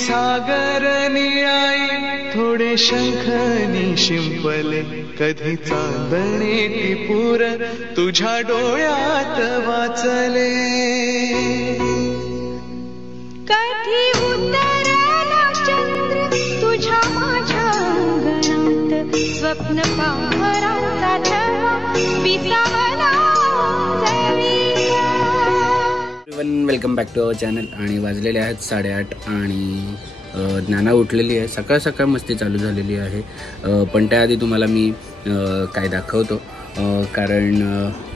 सागर निळाई थोडे शंखनी शिंपले कधी चांदणे टिपूर तुझ्या डोळ्यात वाचले कधी उतरला चंद्र तुझ्या माझ्या अंगणात स्वप्न पाहराचा छळा विसावला welcome back to our channel. आणि वाजलेले आहेत 8:30 आणि ज्ञाना उठलेली आहे. सकाळ सकाळ मस्ती चालू झालेली आहे. पण त्याआधी तुम्हाला मी काय दाखवतो, कारण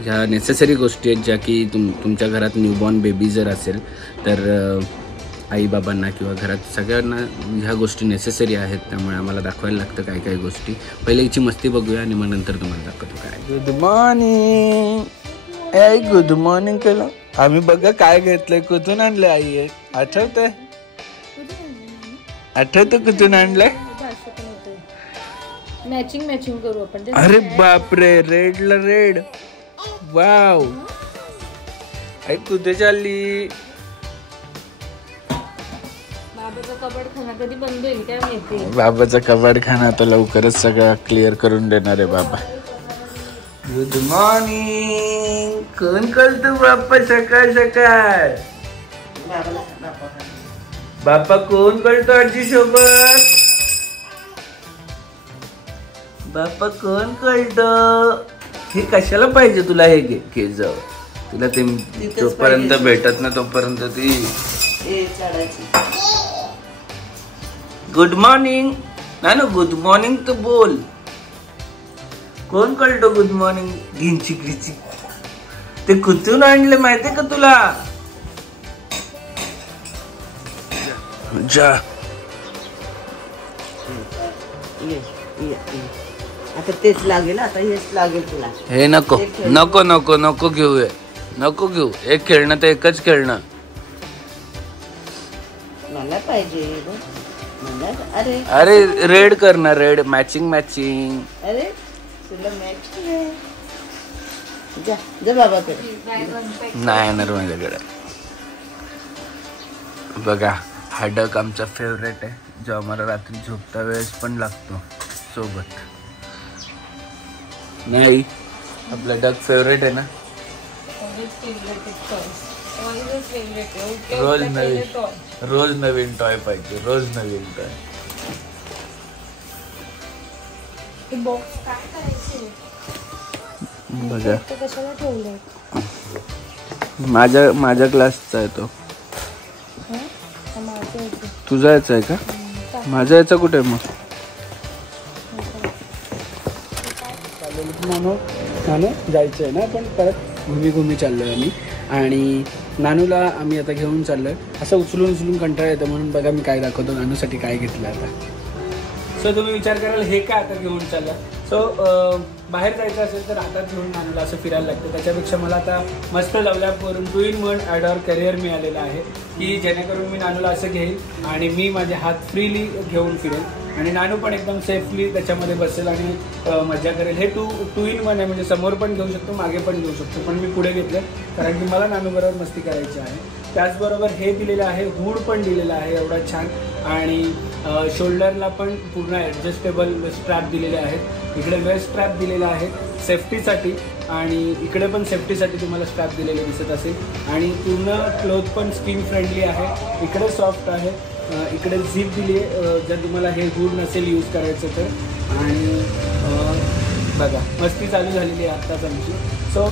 ह्या नेसेसरी गोष्टी आहेत ज्या की तुमच्या घरात न्यूबॉर्न बेबी जर असेल तर आईबाबांना किंवा घरात सगळ्यांना ह्या गोष्टी नेसेसरी आहेत. त्यामुळे आम्हाला दाखवायला लागतं काय काय गोष्टी. पहिले हिची मस्ती बघूया आणि मग नंतर तुम्हाला दाखवतो काय. Good morning. आई गुड मॉर्निंग केलं. आम्ही बघा काय घेतलंय, कुठून आणलं आई? आठवतंय? आठवतं कुठून आणलंय? मॅचिंग करू आपण. अरे बापरे, रेडला रेड. वाव. आई कुठे चालली? बाबाचा कबाडखाना कधी बंद होईल काय माहिती. बाबाचा कबाडखाना आता लवकरच सगळं क्लिअर करून देणार आहे बाबा. Good morning. कोण करतो बाप्पा सकाळ सकाळ? बाप्पा कोण करतो आजी सोबत? बाप्पा कोण करतो? हे कशाला पाहिजे तुला? हे केज तुला ते जोपर्यंत भेटत ना तोपर्यंत ती. गुड मॉर्निंग नानू. गुड मॉर्निंग तर बोल. कोण कळतो गुड मॉर्निंग? घिंची क्रिची. ते कुठून आणले माहितीये का तुला? जा. आता तेच लागेल. आता हेच लागेल तुला. हे नको नको नको नको घेऊ. नको घेऊ. एक खेळणं तर एकच खेळणं मला पाहिजे. अरे अरे रेड करणार. Red matching. अरे तुला मॅच जा जा बाबाकडे. नाही येणार माझ्याकडे. बघा हा डक आमचा फेवरेट आहे, जो आम्हाला रात्री झोपता वेळेस पण लागतो सोबत. नाही आपला डक फेवरेट आहे ना. रोज नवीन टॉय पाहिजे. रोज नवीन टॉय. बघा माझ्या क्लासचा आहे तो. तुझा याचा आहे का? माझा याचा कुठे आहे मग? नानू जायचं आहे ना, पण परत घुमी चाललोय आम्ही. आणि नानूला आम्ही आता घेऊन चाललोय. असं उचलून कंटाळा येतं, म्हणून बघा मी काय दाखवतो नानूसाठी काय घेतलं आता. सो तुम्ही विचार कराल हे काय आता घेऊन चाललं. सो बाहेर जायचं असेल तर हातात घेऊन नानूला असं फिरायला लागतं. त्याच्यापेक्षा मला आता मस्त लवलॅपवरून 2-in-1 ॲडॉर करिअर मिळालेलं आहे, की जेणेकरून मी नानूला असं घेईन आणि मी माझे हात फ्रीली घेऊन फिरेन आणि नानू पण एकदम सेफली त्याच्यामध्ये बसेल आणि मजा करेल. हे 2-in-1 आहे, म्हणजे समोर पण घेऊ शकतो, मागे पण घेऊ शकतो. पण मी पुढे घेतलं कारण की मला नानूबरोबर मस्ती करायची आहे. त्याचबरोबर हे दिलेलं आहे, हूड पण दिलेलं आहे एवढा छान. आणि शोल्डरला पण पूर्ण ॲडजस्टेबल स्ट्रॅप दिलेले आहेत. इकडे वेस्ट स्ट्रॅप दिलेला आहे सेफ्टीसाठी आणि इकडे पण सेफ्टीसाठी तुम्हाला स्ट्रॅप दिलेले दिसत असेल. आणि पूर्ण क्लोथ पण स्किन फ्रेंडली आहे. इकडे सॉफ्ट आहे, इकडे झिप दिली आहे जर तुम्हाला हे हूड नसेल यूज करायचं तर. आणि बघा मस्ती चालू झालेली आहे आत्ताच आमची. सो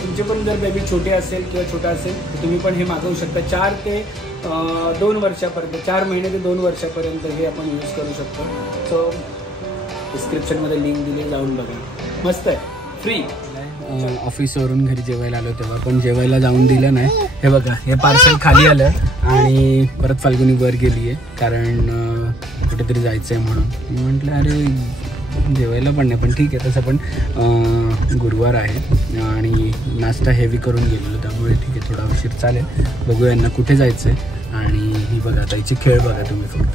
तुमचे पण जर बेबी छोटे असेल किंवा छोटा असेल तर तुम्ही पण हे मागवू शकता. 4 ते 2 वर्षापर्यंत, 4 महिने ते 2 वर्षापर्यंत हे आपण यूज करू शकतो. सो डिस्क्रिप्शनमध्ये लिंक दिली, जाऊन बघा. मस्त आहे, फ्री. ऑफिसवरून घरी जेवायला आलो तेव्हा पण जेवायला जाऊन दिलं नाही. हे बघा हे पार्सल खाली आलं आणि परत फाल्गुनी वर गेली आहे कारण कुठेतरी जायचं आहे म्हणून. मी म्हटलं अरे जेवायला पण नाही, पण ठीक आहे. तसं पण गुरुवार आहे आणि नाश्ता हेवी करून गेलेलो, त्यामुळे ठीक आहे थोडा उशीर चालेल. बघूया यांना कुठे जायचं आहे. आणि ही बघा ताईची खेळ बघा तुम्ही फक्त.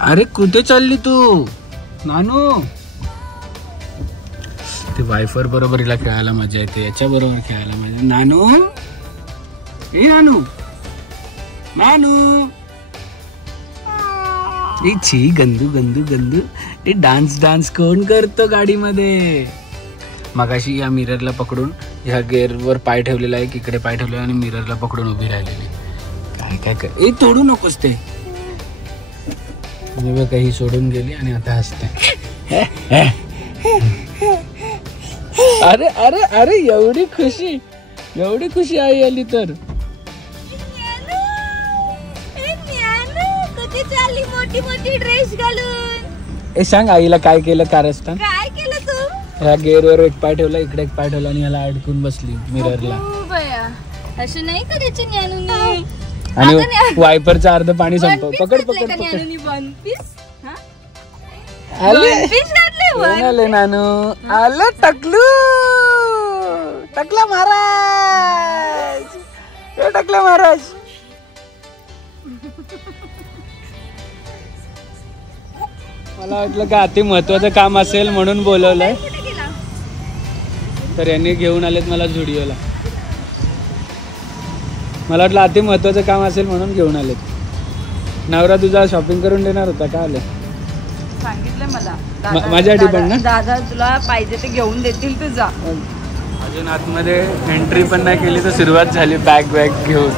अरे कुठे चालली तू नानू? ते वायफर बरोबर हिला खेळायला मजा येते, याच्या बरोबर खेळायला मजा. नानू, ए नानू, नानू छी गंदू गंदू गंदू. ते डान्स कोण करतो गाडीमध्ये? मगाशी या मिररला पकडून ह्या गेअरवर पाय ठेवलेला आहे, इकडे पाय ठेवलेला आणि मिररला पकडून उभी राहिलेली. काय काय कर ए तोडू नकोस ते. काही सोडून गेली आणि आता हसते. अरे अरे अरे एवढी खुशी आई आली तर. मोठी मोठी ड्रेस घालून. ए सांग आईला काय केलं कारस्थान? काय केलं तू? ह्या गेअरवर एक पाय ठेवला, इकडे एक पाय ठेवला आणि ह्याला अडकून बसली मिररला. असं नाही करायचं ज्ञानूनी. आणि वायपरचं अर्ध पाणी संपव. पकड पकड पकड. आले नानू आलं टकलू. टकला महाराज. टकला महाराज. मला वाटलं का अति महत्वाचं काम असेल म्हणून बोलवलंय, तर यांनी घेऊन आलेत मला झुडिओला. मला वाटलं अति महत्वाचं काम असेल म्हणून घेऊन आलेत. नवरा तुझा शॉपिंग करून देणार होता का? आले सांगितलं मला माझ्यासाठी पण ना. दादा तुला पाहिजे ते घेऊन देतील तुझा. अजून आतमध्ये एंट्री पण नाही केली तर सुरुवात झाली बॅग घेऊन.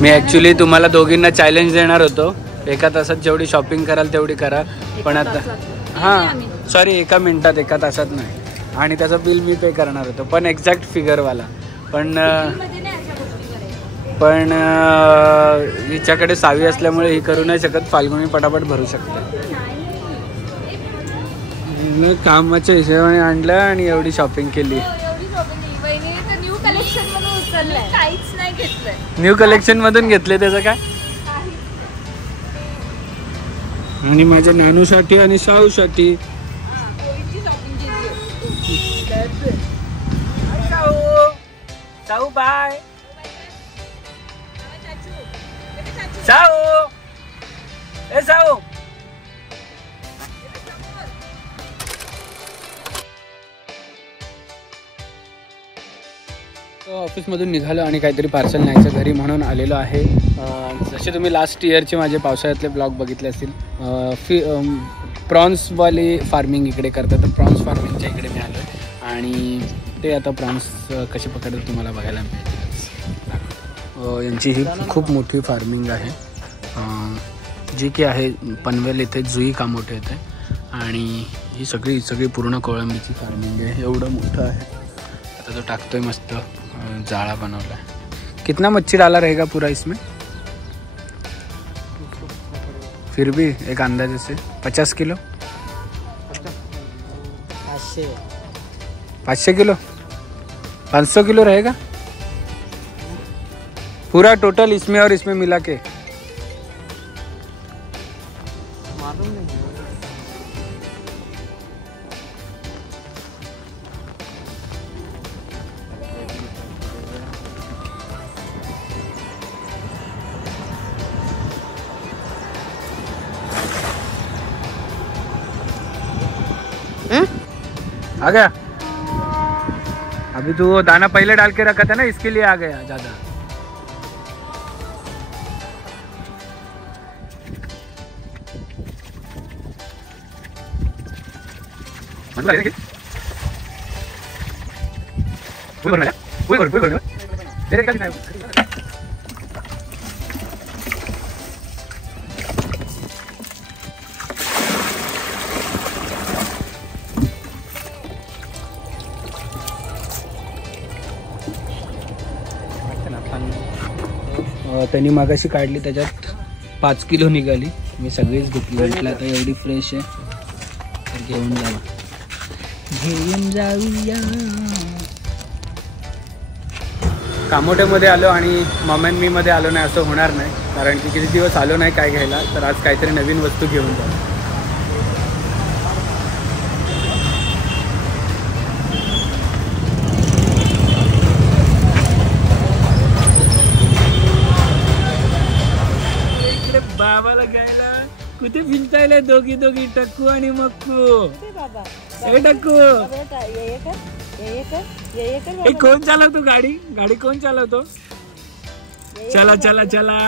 मी ॲक्च्युली तुम्हाला दोघींना चॅलेंज देणार होतो, 1 तासात जेवढी शॉपिंग कराल तेवढी करा. पण आता हां सॉरी 1 मिनिटात 1 तासात नाही. आणि त्याचं बिल मी पे करणार होतो, पण एक्झॅक्ट फिगरवाला. पण हिच्याकडे सावी असल्यामुळे ही करू नाही शकत. फाल्गुनी पटापट भरू शकते. कामाच्या हिशोबाने आणलं आणि एवढी शॉपिंग केली. न्यू कलेक्शन मधून घेतले त्याचं काय? आणि माझ्या नानूसाठी आणि साऊसाठी. साऊ बाय. साऊ ए साऊ. ऑफिसमधून निघालो आणि काहीतरी पार्सल न्यायचं घरी म्हणून आलेलो आहे. जसे तुम्ही लास्ट इयरचे माझे पावसाळ्यातले ब्लॉग बघितले असतील, प्रॉन्सवाली फार्मिंग इकडे करतात, तर प्रॉन्स फार्मिंगच्या इकडे मी आलो आहे. आणि ते आता प्रॉन्स कसे पकडतात तुम्हाला बघायला मिळेल. यांची ही खूप मोठी फार्मिंग आहे, जी की आहे पनवेल येथे जुई कामोठे येथे. आणि ही सगळी पूर्ण कोळंबीची फार्मिंग आहे. एवढं मोठं आहे. आता तो टाकतोय मस्त जाळा बनवला है. कितना मच्छी डाला रहेगा पूरा इसमें? फिर भी एक अंदाजे से 50 किलो. 500 किलो 500 किलो रहेगा पूरा टोटल इसमें और इसमें मिला के. आ गया. अभी तो दाना पहले डाल के रखा था ना, इसके लिए आ गया ज्यादा. त्यांनी मागाशी काढली, त्याच्यात 5 किलो निघाली. मी सगळीच घेतली. म्हटलं आता एवढी फ्रेश आहे तर घेऊन जाऊया. कामोठ्यामध्ये आलो आणि मॉम अँड मी मध्ये आलो नाही असं होणार नाही, कारण की किती दिवस आलो नाही काय घ्यायला, तर आज काहीतरी नवीन वस्तू घेऊन जाऊ. बाबाला घ्यायला कुठे फिरतायला दोघी टक्कू आणि मक्कू. हे टक्कू कोण चालवतो गाडी? कोण चालवतो? चला चला चला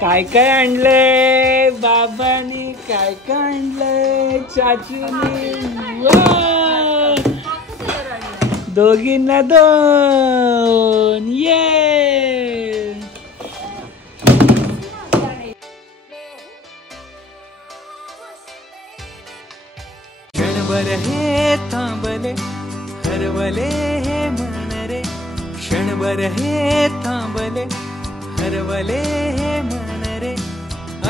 काय काय आणलंय बाबांनी, काय काय आणलंय चाचूनी. वा! दोघींना 2. ये क्षणभर हे थांबले हरवले हे मन रे, क्षणभर हे थांबले हरवले हे मन रे.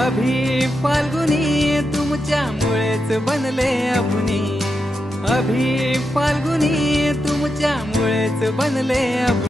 अभि फाल्गुनी तुमच्यामुळेच बनले अभुनी, अभि फाल्गुनी तुमच्यामुळेच बनले अभुनी.